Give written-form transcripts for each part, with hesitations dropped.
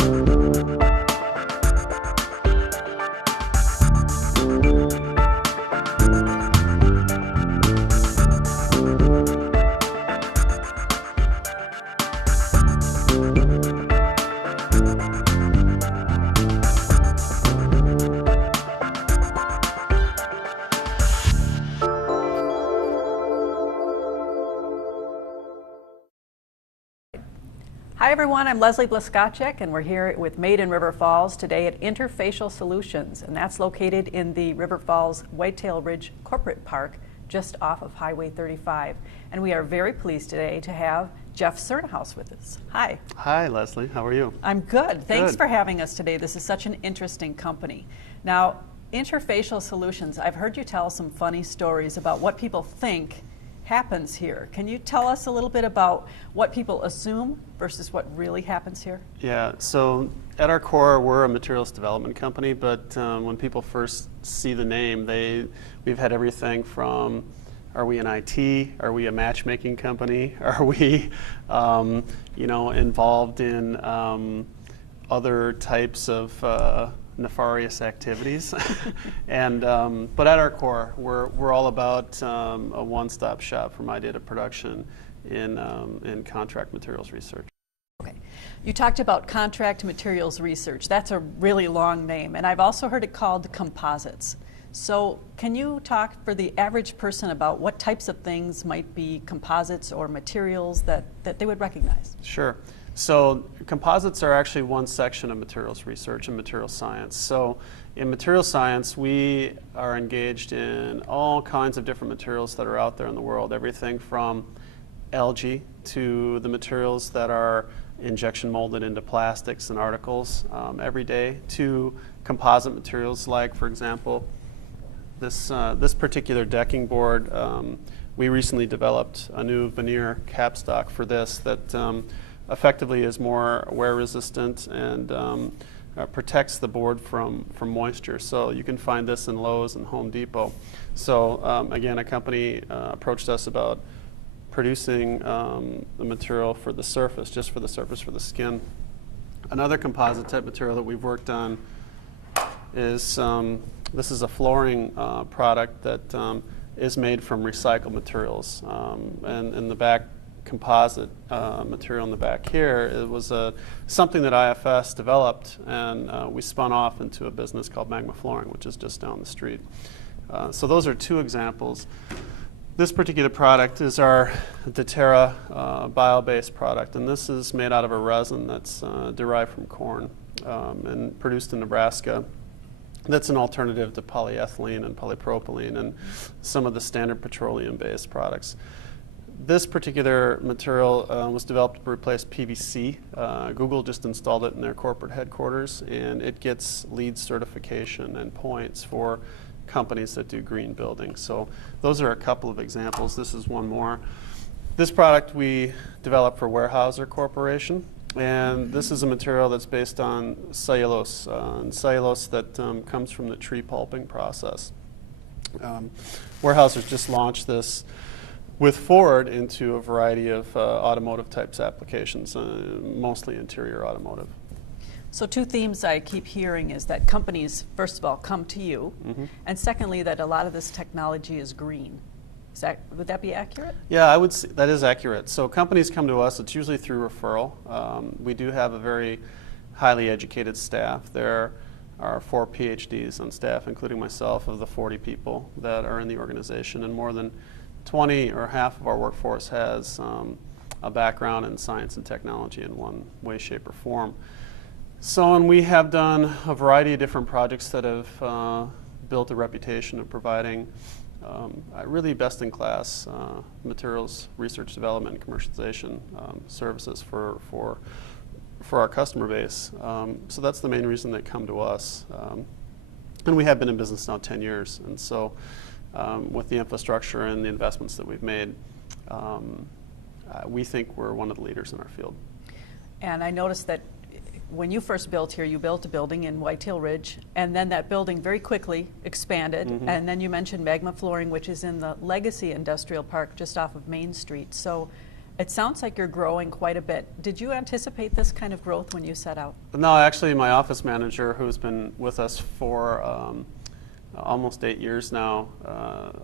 Hi everyone, I'm Leslie Blaskacek and we're here with Made in River Falls today at Interfacial Solutions, and that's located in the River Falls Whitetail Ridge Corporate Park just off of Highway 35. And we are very pleased today to have Jeff Cernhaus with us. Hi. Hi Leslie, how are you? I'm good. Thanks Good. for having us today. This is such an interesting company. Now, Interfacial Solutions, I've heard you tell some funny stories about what people think happens here. Can you tell us a little bit about what people assume versus what really happens here? Yeah, so at our core, we're a materials development company, but when people first see the name, we've had everything from, are we an IT? Are we a matchmaking company? Are we, involved in other types of nefarious activities? But at our core, we're all about a one-stop shop from idea to production in contract materials research. Okay, you talked about contract materials research. That's a really long name, and I've also heard it called composites. So can you talk for the average person about what types of things might be composites or materials that they would recognize? Sure. So composites are actually one section of materials research and materials science. So in materials science, we are engaged in all kinds of different materials that are out there in the world, everything from algae to the materials that are injection molded into plastics and articles every day, to composite materials like, for example, this particular decking board. We recently developed a new veneer capstock for this that effectively is more wear resistant and protects the board from moisture. So you can find this in Lowe's and Home Depot. So again, a company approached us about producing the material for the surface, just for the surface, for the skin. Another composite type material that we've worked on is, this is a flooring product that is made from recycled materials. And in the back composite material in the back here, it was something that IFS developed, and we spun off into a business called Magma Flooring, which is just down the street. So those are two examples. This particular product is our Deterra bio-based product, and this is made out of a resin that's derived from corn and produced in Nebraska. That's an alternative to polyethylene and polypropylene and some of the standard petroleum-based products. This particular material was developed to replace PVC. Google just installed it in their corporate headquarters, and it gets LEED certification and points for companies that do green building. So those are a couple of examples. This is one more. This product we developed for Weyerhaeuser Corporation, and this is a material that's based on cellulose, and cellulose that comes from the tree pulping process. Weyerhaeuser's just launched this with Ford into a variety of automotive types applications, mostly interior automotive. So two themes I keep hearing is that companies, first of all, come to you, and secondly, that a lot of this technology is green. Would that be accurate? Yeah, I would say that is accurate. So companies come to us, it's usually through referral. We do have a very highly educated staff. There are 4 PhDs on staff, including myself, of the 40 people that are in the organization, and more than 20 or half of our workforce has a background in science and technology in one way, shape, or form. So, and we have done a variety of different projects that have built a reputation of providing really best-in-class materials research, development, and commercialization services for our customer base. So that's the main reason they come to us. And we have been in business now 10 years, and so with the infrastructure and the investments that we've made, we think we're one of the leaders in our field. And I noticed that when you first built here, you built a building in Whitetail Ridge, and then that building very quickly expanded, and then you mentioned Magma Flooring, which is in the Legacy Industrial Park just off of Main Street. So It sounds like you're growing quite a bit. Did you anticipate this kind of growth when you set out? No, actually, my office manager, who's been with us for almost 8 years now,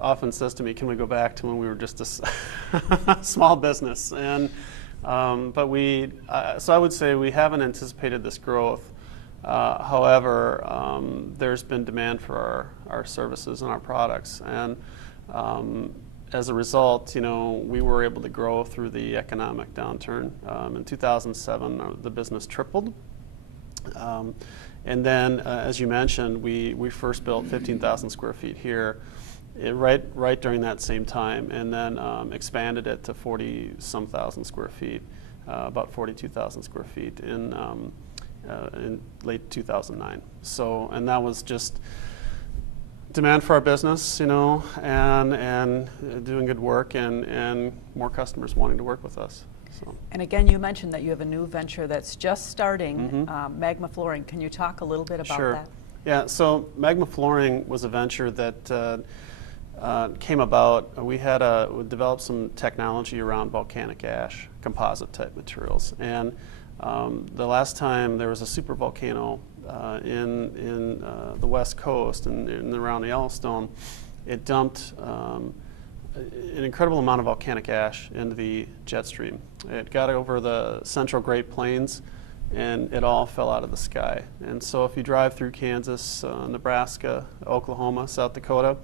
often says to me, "Can we go back to when we were just a small business?" And but so I would say we haven't anticipated this growth. However, there's been demand for our services and our products, and as a result, we were able to grow through the economic downturn. In 2007, the business tripled. And then, as you mentioned, we first built 15,000 square feet here, right during that same time, and then expanded it to 40-some thousand square feet, about 42,000 square feet in late 2009. So, and that was just demand for our business, and doing good work, and more customers wanting to work with us. So. And again, you mentioned that you have a new venture that's just starting, Magma Flooring. Can you talk a little bit about that? Yeah, so Magma Flooring was a venture that came about. We developed some technology around volcanic ash, composite type materials. And the last time there was a super volcano in the West Coast and around Yellowstone, it dumped an incredible amount of volcanic ash into the jet stream. It got over the central Great Plains, and it all fell out of the sky. And so if you drive through Kansas, Nebraska, Oklahoma, South Dakota,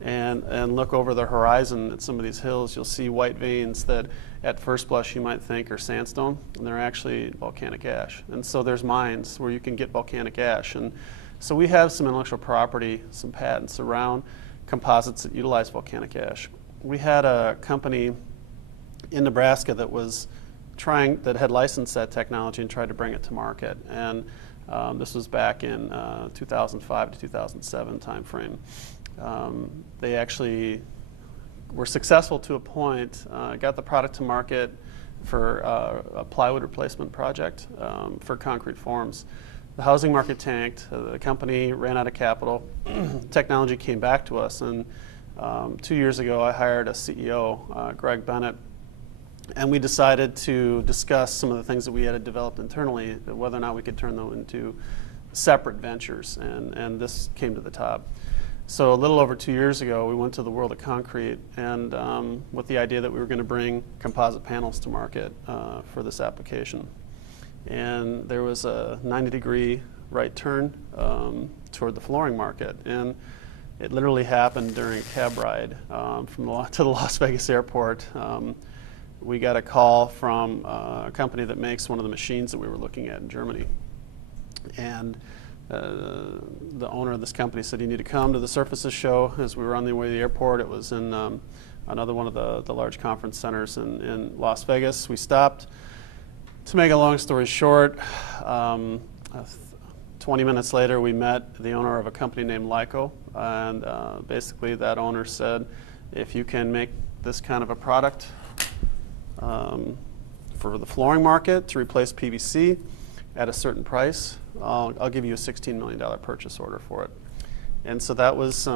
and look over the horizon at some of these hills, you'll see white veins that at first blush you might think are sandstone, and they're actually volcanic ash. And so there's mines where you can get volcanic ash. And so we have some intellectual property, some patents around composites that utilize volcanic ash. We had a company in Nebraska that had licensed that technology and tried to bring it to market. And this was back in 2005 to 2007 timeframe. They actually were successful to a point, got the product to market for a plywood replacement project for concrete forms. The housing market tanked, the company ran out of capital, technology came back to us, and 2 years ago I hired a CEO, Greg Bennett, and we decided to discuss some of the things that we had developed internally, whether or not we could turn them into separate ventures, and this came to the top. So a little over 2 years ago, we went to the World of Concrete, and with the idea that we were going to bring composite panels to market for this application. And there was a 90-degree right turn toward the flooring market, and it literally happened during a cab ride to the Las Vegas airport. We got a call from a company that makes one of the machines that we were looking at in Germany, and the owner of this company said, "You need to come to the Surfaces show." As we were on the way to the airport, it was in another one of the large conference centers in Las Vegas. We stopped. To make a long story short, 20 minutes later we met the owner of a company named Lyco, and basically that owner said, "If you can make this kind of a product for the flooring market to replace PVC at a certain price, I'll give you a $16 million purchase order for it." And so that was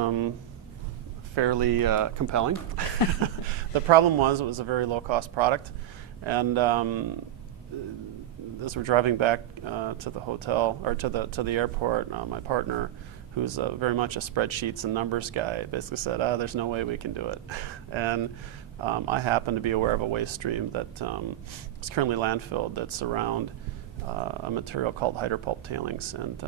fairly compelling. The problem was it was a very low-cost product, and as we're driving back to the hotel or to the airport, my partner, who's very much a spreadsheets and numbers guy, basically said, "There's no way we can do it." And I happen to be aware of a waste stream that is currently landfilled that's around a material called hydropulp tailings, and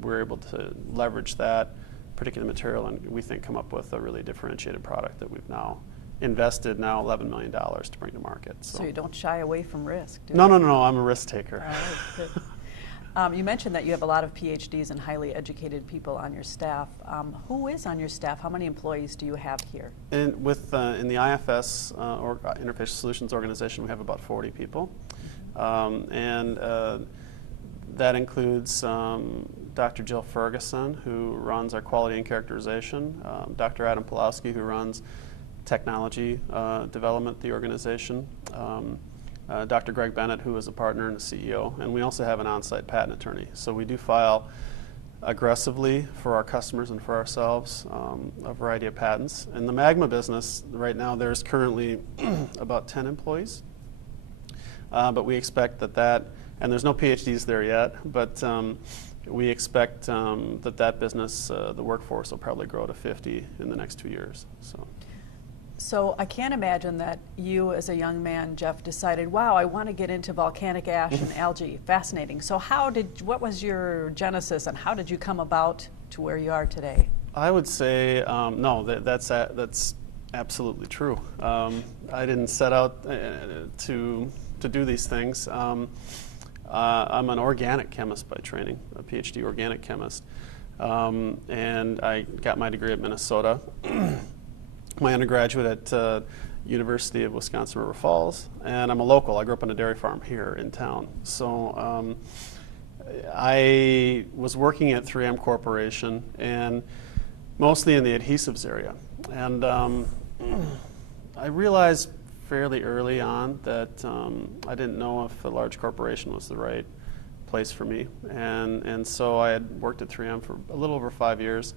we're able to leverage that particular material and we think come up with a really differentiated product that we've now invested $11 million to bring to market. So you don't shy away from risk, do you? No, I'm a risk taker. All right, good. You mentioned that you have a lot of PhDs and highly educated people on your staff. Who is on your staff? How many employees do you have here? In the IFS, or Interfacial Solutions organization, we have about 40 people. And that includes Dr. Jill Ferguson, who runs our quality and characterization, Dr. Adam Pulowski, who runs technology development at the organization, Dr. Greg Bennett, who is a partner and a CEO, and we also have an on-site patent attorney. So we do file aggressively for our customers and for ourselves a variety of patents. In the Magma business, right now there's currently about 10 employees. but we expect that, and there's no PhDs there yet, but we expect that business, the workforce will probably grow to 50 in the next 2 years. So I can't imagine that you as a young man, Jeff, decided, wow, I want to get into volcanic ash and algae. Fascinating. So what was your genesis and how did you come about to where you are today? I would say, no, that's absolutely true. I didn't set out to do these things. I'm an organic chemist by training, a PhD organic chemist. And I got my degree at Minnesota. My undergraduate at University of Wisconsin-River Falls, and I'm a local. I grew up on a dairy farm here in town. So I was working at 3M Corporation, and mostly in the adhesives area. And I realized fairly early on that I didn't know if a large corporation was the right place for me. And so I had worked at 3M for a little over 5 years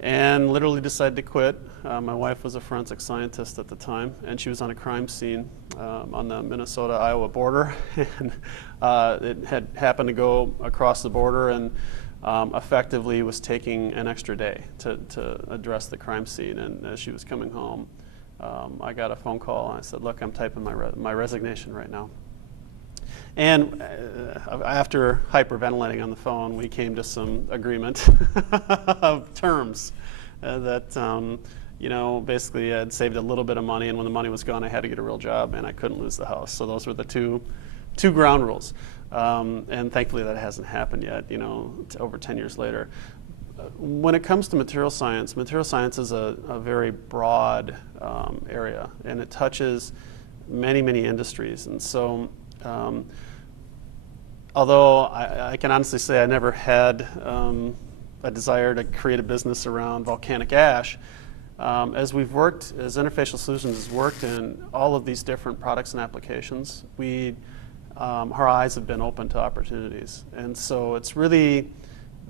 and literally decided to quit. My wife was a forensic scientist at the time, and she was on a crime scene on the Minnesota-Iowa border. And it had happened to go across the border and effectively was taking an extra day to address the crime scene. And as she was coming home, I got a phone call and I said, look, I'm typing my resignation right now. And after hyperventilating on the phone, we came to some agreement of terms that, basically I had saved a little bit of money, and when the money was gone, I had to get a real job, and I couldn't lose the house. So those were the two ground rules. And thankfully that hasn't happened yet, over 10 years later. When it comes to material science is a very broad area, and it touches many, many industries. And so although I can honestly say I never had a desire to create a business around volcanic ash, as Interfacial Solutions has worked in all of these different products and applications, our eyes have been open to opportunities. And so it's really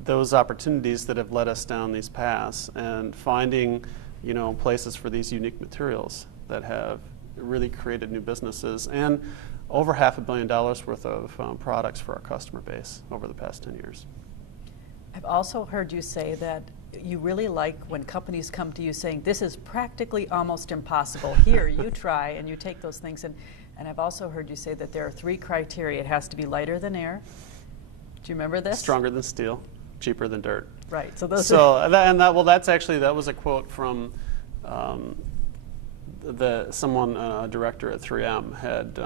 those opportunities that have led us down these paths and finding, places for these unique materials that have really created new businesses and over $500 million worth of products for our customer base over the past 10 years. I've also heard you say that you really like when companies come to you saying, this is practically almost impossible. Here, you try, and you take those things. And I've also heard you say that there are 3 criteria. It has to be lighter than air. Do you remember this? Stronger than steel, cheaper than dirt. Right. So those. That was a quote from a director at 3M had.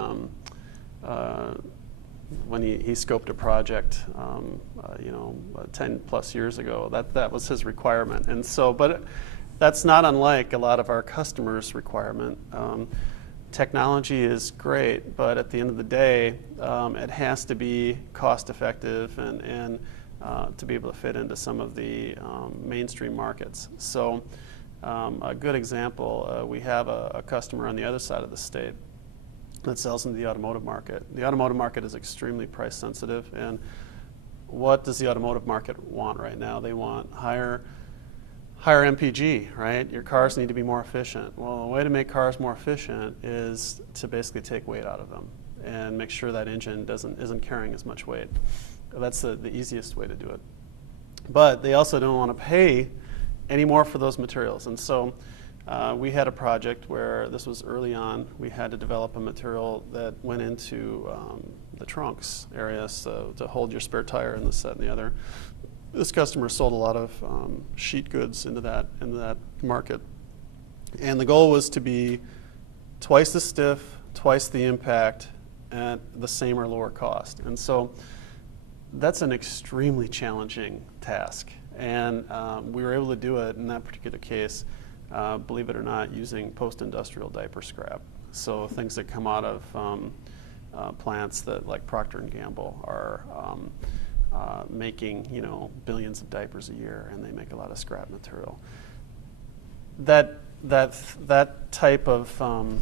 When he scoped a project, 10 plus years ago, that was his requirement. And so, but that's not unlike a lot of our customers' requirement. Technology is great, but at the end of the day, it has to be cost effective and to be able to fit into some of the mainstream markets. So a good example, we have a customer on the other side of the state that sells into the automotive market. The automotive market is extremely price sensitive, and what does the automotive market want right now? They want higher MPG, right? Your cars need to be more efficient. Well, the way to make cars more efficient is to basically take weight out of them and make sure that engine isn't carrying as much weight. That's the easiest way to do it. But they also don't want to pay any more for those materials, and so we had a project where this was early on. We had to develop a material that went into the trunks area, so to hold your spare tire and this, that, and the other. This customer sold a lot of sheet goods into that market, and the goal was to be twice as stiff, twice the impact, at the same or lower cost. And so that's an extremely challenging task, and we were able to do it in that particular case. Believe it or not, using post-industrial diaper scrap. So things that come out of plants that, like Procter & Gamble, are making billions of diapers a year, and they make a lot of scrap material. That type of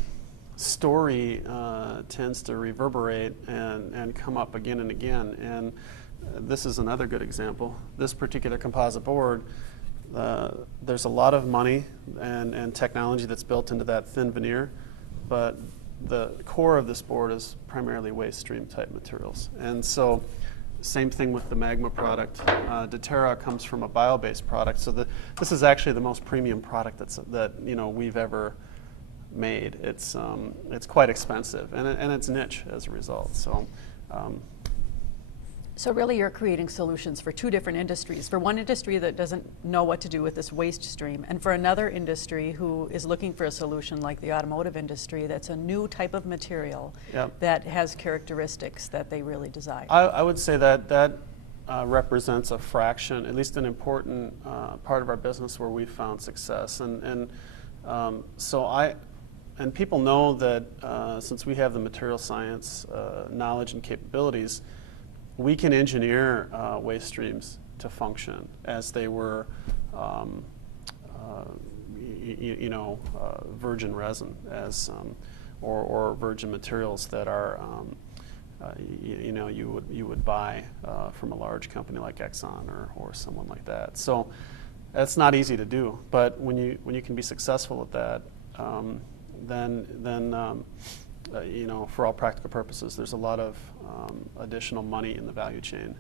story tends to reverberate and come up again and again. And this is another good example. This particular composite board. There's a lot of money and technology that's built into that thin veneer, but the core of this board is primarily waste stream type materials. And so same thing with the Magma product. Deterra comes from a bio-based product. So this is actually the most premium product that we've ever made. It's quite expensive, and it's niche as a result. So really you're creating solutions for two different industries. For one industry that doesn't know what to do with this waste stream, and for another industry who is looking for a solution like the automotive industry that's a new type of material that has characteristics that they really desire. I would say that represents a fraction, at least an important part of our business where we've found success. And people know that since we have the material science knowledge and capabilities, we can engineer waste streams to function as they were, virgin resin, or virgin materials that are, you would buy from a large company like Exxon or someone like that. So that's not easy to do, but when you can be successful at that, then for all practical purposes, there's a lot of additional money in the value chain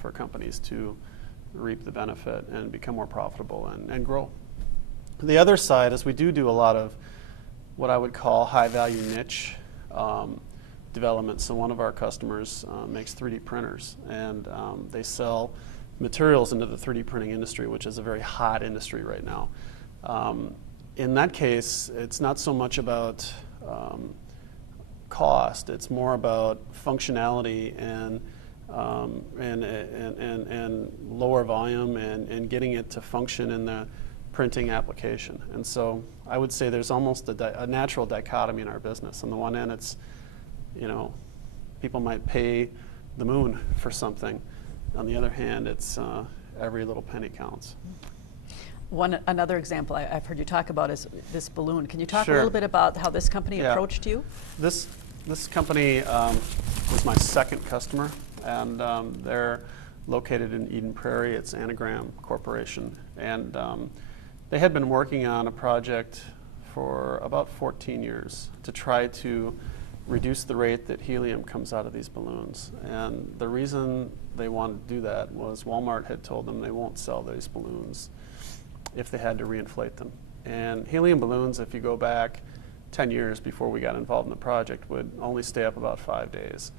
for companies to reap the benefit and become more profitable and grow. The other side is we do a lot of what I would call high-value niche development. So one of our customers makes 3D printers, and they sell materials into the 3D printing industry, which is a very hot industry right now. In that case, it's not so much about cost; it's more about functionality and lower volume and getting it to function in the printing application. And so I would say there's almost a natural dichotomy in our business. On the one end, it's people might pay the moon for something. On the other hand, it's every little penny counts. Another example I've heard you talk about is this balloon. Can you talk Sure. a little bit about how this company approached you? This company was my second customer, and they're located in Eden Prairie. It's Anagram Corporation, and they had been working on a project for about 14 years to try to reduce the rate that helium comes out of these balloons. And the reason they wanted to do that was Walmart had told them they won't sell these balloons if they had to reinflate them. And helium balloons, if you go back 10 years before we got involved in the project, would only stay up about 5 days.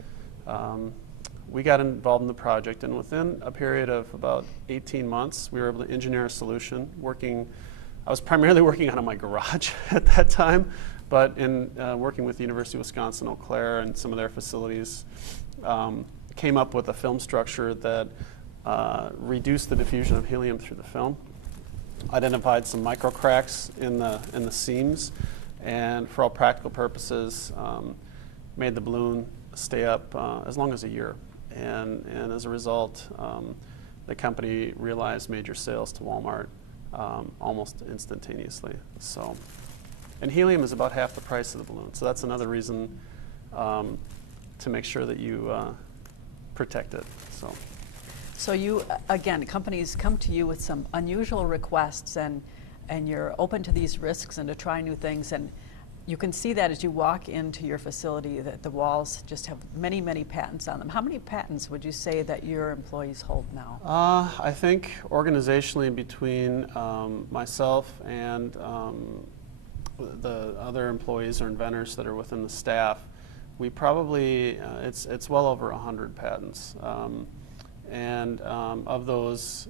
We got involved in the project, and within a period of about 18 months, we were able to engineer a solution I was primarily working out of my garage at that time, but in working with the University of Wisconsin Eau Claire and some of their facilities, came up with a film structure that reduced the diffusion of helium through the film, identified some micro cracks in the seams, and for all practical purposes, made the balloon stay up as long as a year. And as a result, the company realized major sales to Walmart almost instantaneously. So, and helium is about half the price of the balloon. So that's another reason to make sure that you protect it. So you, again, companies come to you with some unusual requests, and you're open to these risks and to try new things, and you can see that as you walk into your facility that the walls just have many, many patents on them. How many patents would you say that your employees hold now? I think organizationally between myself and the other employees or inventors that are within the staff, we probably, it's well over 100 patents. And of those,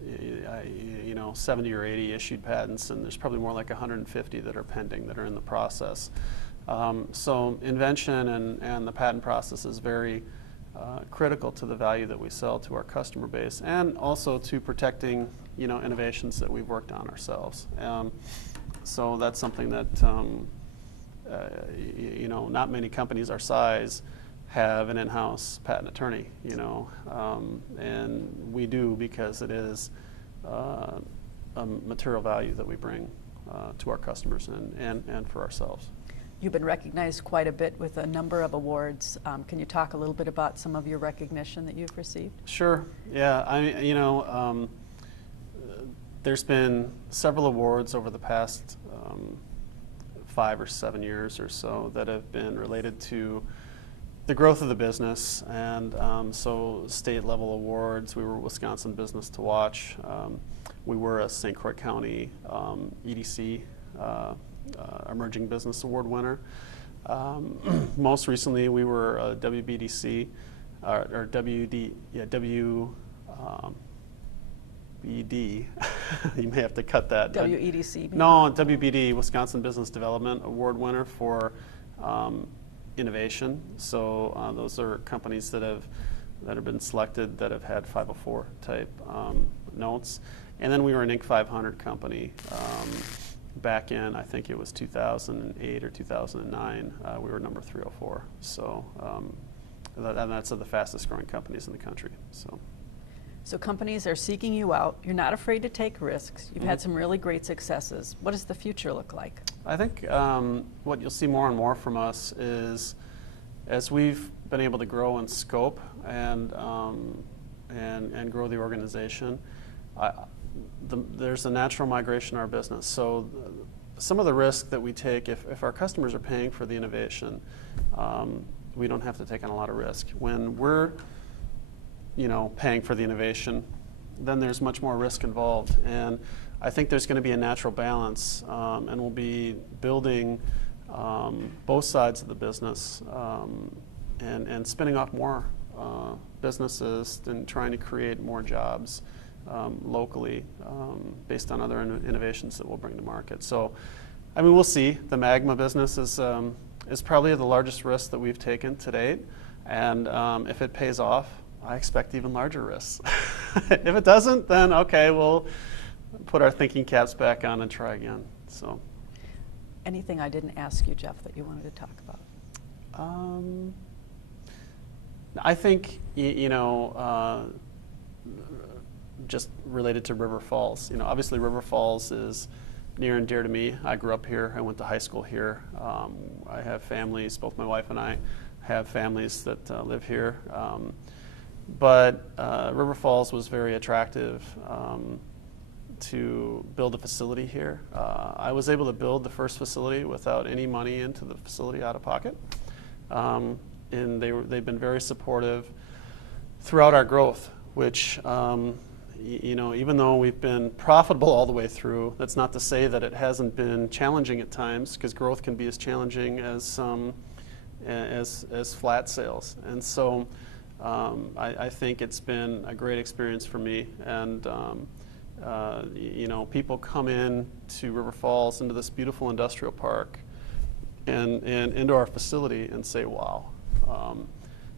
70 or 80 issued patents, and there's probably more like 150 that are pending, that are in the process. So invention and the patent process is very critical to the value that we sell to our customer base, and also to protecting, innovations that we've worked on ourselves. So that's something that, not many companies our size have an in-house patent attorney, and we do, because it is a material value that we bring to our customers and for ourselves. You've been recognized quite a bit with a number of awards. Can you talk a little bit about some of your recognition that you've received? Sure. Yeah. There's been several awards over the past 5 or 7 years or so that have been related to the growth of the business, and so state level awards. We were Wisconsin Business to Watch. We were a St. Croix County EDC Emerging Business Award winner. Most recently, we were a WBDC or WD, yeah, WBD. You may have to cut that. WEDC. No, WBD, Wisconsin Business Development Award winner for innovation. So those are companies that have been selected that have had 504 type notes. And then we were an Inc. 500 company back in, I think it was 2008 or 2009. We were number 304. So and that's the fastest growing companies in the country. So companies are seeking you out. You're not afraid to take risks. You've had some really great successes. What does the future look like? I think what you'll see more and more from us is, as we've been able to grow in scope and grow the organization, there's a natural migration in our business. So some of the risk that we take, if our customers are paying for the innovation, we don't have to take on a lot of risk. When we're paying for the innovation, then there's much more risk involved. And I think there's going to be a natural balance, and we'll be building both sides of the business and spinning off more businesses and trying to create more jobs locally based on other innovations that we'll bring to market. So, I mean, we'll see. The Magma business is probably the largest risk that we've taken to date, and if it pays off, I expect even larger risks. If it doesn't, then okay, we'll put our thinking caps back on and try again. So, anything I didn't ask you, Jeff, that you wanted to talk about? I think just related to River Falls. Obviously River Falls is near and dear to me. I grew up here. I went to high school here. I have families. Both my wife and I have families that live here. But River Falls was very attractive to build a facility here. I was able to build the first facility without any money into the facility out of pocket. And they've been very supportive throughout our growth, which, even though we've been profitable all the way through, that's not to say that it hasn't been challenging at times, because growth can be as challenging as flat sales. And so I think it's been a great experience for me. And people come in to River Falls, into this beautiful industrial park, and into our facility and say, wow,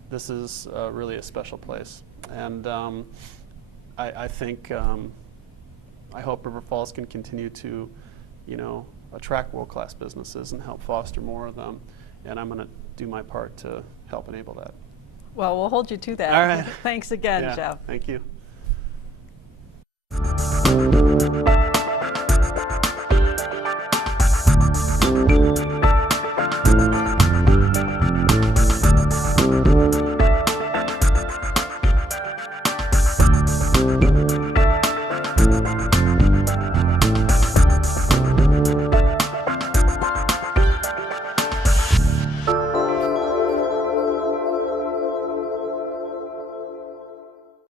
this is really a special place. And I think, I hope River Falls can continue to, attract world-class businesses and help foster more of them. And I'm going to do my part to help enable that. Well, we'll hold you to that. All right. Thanks again, Yeah, Jeff. thank you.